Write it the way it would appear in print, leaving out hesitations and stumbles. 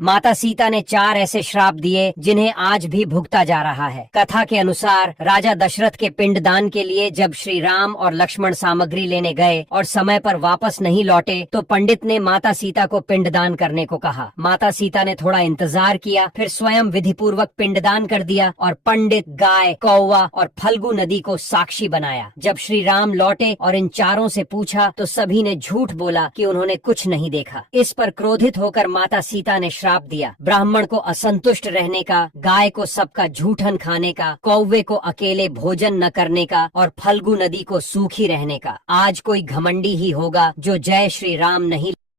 माता सीता ने 4 ऐसे श्राप दिए जिन्हें आज भी भुगता जा रहा है। कथा के अनुसार राजा दशरथ के पिंडदान के लिए जब श्री राम और लक्ष्मण सामग्री लेने गए और समय पर वापस नहीं लौटे तो पंडित ने माता सीता को पिंडदान करने को कहा। माता सीता ने थोड़ा इंतजार किया, फिर स्वयं विधि पूर्वक पिंडदान कर दिया और पंडित, गाय, कौवा और फल्गु नदी को साक्षी बनाया। जब श्री राम लौटे और इन चारों से पूछा तो सभी ने झूठ बोला कि उन्होंने कुछ नहीं देखा। इस पर क्रोधित होकर माता सीता ने श्राप दिया, ब्राह्मण को असंतुष्ट रहने का, गाय को सबका झूठन खाने का, कौवे को अकेले भोजन न करने का और फल्गु नदी को सूखी रहने का। आज कोई घमंडी ही होगा जो जय श्री राम नहीं